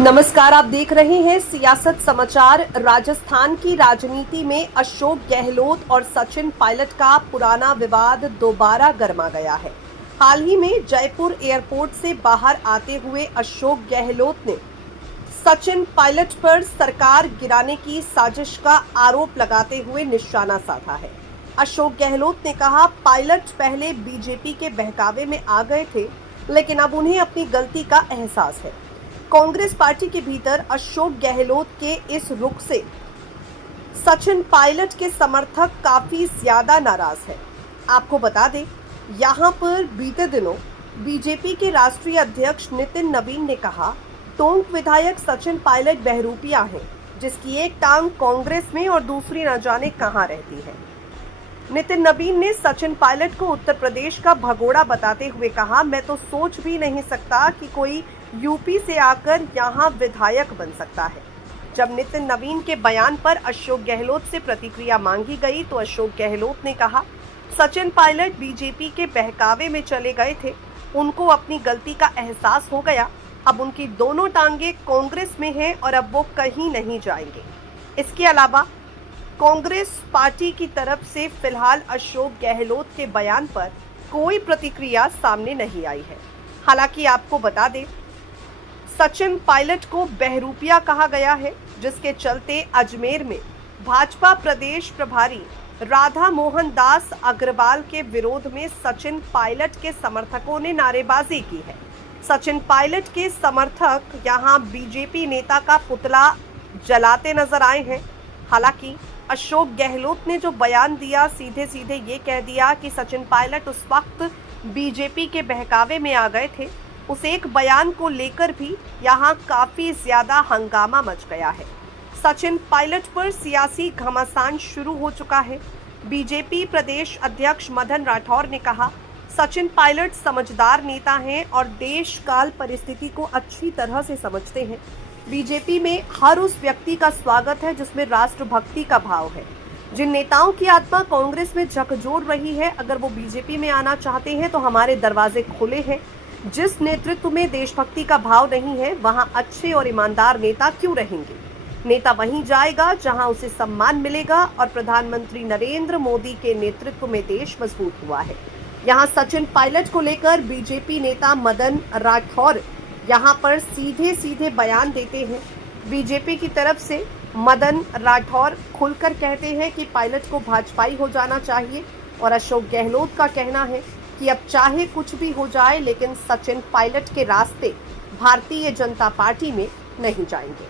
नमस्कार, आप देख रहे हैं सियासत समाचार। राजस्थान की राजनीति में अशोक गहलोत और सचिन पायलट का पुराना विवाद दोबारा गर्मा गया है। हाल ही में जयपुर एयरपोर्ट से बाहर आते हुए अशोक गहलोत ने सचिन पायलट पर सरकार गिराने की साजिश का आरोप लगाते हुए निशाना साधा है। अशोक गहलोत ने कहा, पायलट पहले बीजेपी के बहकावे में आ गए थे, लेकिन अब उन्हें अपनी गलती का एहसास है। कांग्रेस पार्टी के भीतर अशोक गहलोत के इस रुख से सचिन पायलट के समर्थक काफी ज्यादा नाराज हैं। आपको बता दें, यहां पर बीते दिनों बीजेपी के राष्ट्रीय अध्यक्ष नितिन नवीन ने कहा, टोंक विधायक सचिन पायलट बहरूपिया हैं, जिसकी एक टांग कांग्रेस में और दूसरी न जाने कहां रहती है। नितिन नवीन ने सचिन पायलट को उत्तर प्रदेश का भगोड़ा बताते हुए कहा, मैं तो सोच भी नहीं सकता कि कोई यूपी से आकर यहां विधायक बन सकता है। जब नितिन नवीन के बयान पर अशोक गहलोत से प्रतिक्रिया मांगी गई तो अशोक गहलोत ने कहा, सचिन पायलट बीजेपी के बहकावे में चले गए थे, उनको अपनी गलती का एहसास हो गया। अब उनकी दोनों टांगे कांग्रेस में हैं और अब वो कहीं नहीं जाएंगे। इसके अलावा कांग्रेस पार्टी की तरफ से फिलहाल अशोक गहलोत के बयान पर कोई प्रतिक्रिया सामने नहीं आई है। हालांकि आपको बता दें, सचिन पायलट को बहरूपिया कहा गया है, जिसके चलते अजमेर में भाजपा प्रदेश प्रभारी राधा मोहन दास अग्रवाल के विरोध में सचिन पायलट के समर्थकों ने नारेबाजी की है। सचिन पायलट के समर्थक यहां बीजेपी नेता का पुतला जलाते नजर आए हैं। हालांकि अशोक गहलोत ने जो बयान दिया, सीधे सीधे ये कह दिया कि सचिन पायलट उस वक्त बीजेपी के बहकावे में आ गए थे। उस एक बयान को लेकर भी यहाँ काफी ज्यादा हंगामा मच गया है। सचिन पायलट पर सियासी घमासान शुरू हो चुका है। बीजेपी प्रदेश अध्यक्ष मदन राठौर ने कहा, सचिन पायलट समझदार नेता हैं और देश काल परिस्थिति को अच्छी तरह से समझते हैं। बीजेपी में हर उस व्यक्ति का स्वागत है जिसमें राष्ट्रभक्ति का भाव है। जिन नेताओं की आत्मा कांग्रेस में झकझोर रही है, अगर वो बीजेपी में आना चाहते हैं तो हमारे दरवाजे खुले हैं। जिस नेतृत्व में देशभक्ति का भाव नहीं है, वहां अच्छे और ईमानदार नेता क्यों रहेंगे। नेता वहीं जाएगा जहां उसे सम्मान मिलेगा और प्रधानमंत्री नरेंद्र मोदी के नेतृत्व में देश मजबूत हुआ है। यहां सचिन पायलट को लेकर बीजेपी नेता मदन राठौर यहां पर सीधे सीधे बयान देते हैं। बीजेपी की तरफ से मदन राठौर खुलकर कहते हैं कि पायलट को भाजपाई हो जाना चाहिए और अशोक गहलोत का कहना है कि अब चाहे कुछ भी हो जाए, लेकिन सचिन पायलट के रास्ते भारतीय जनता पार्टी में नहीं जाएंगे।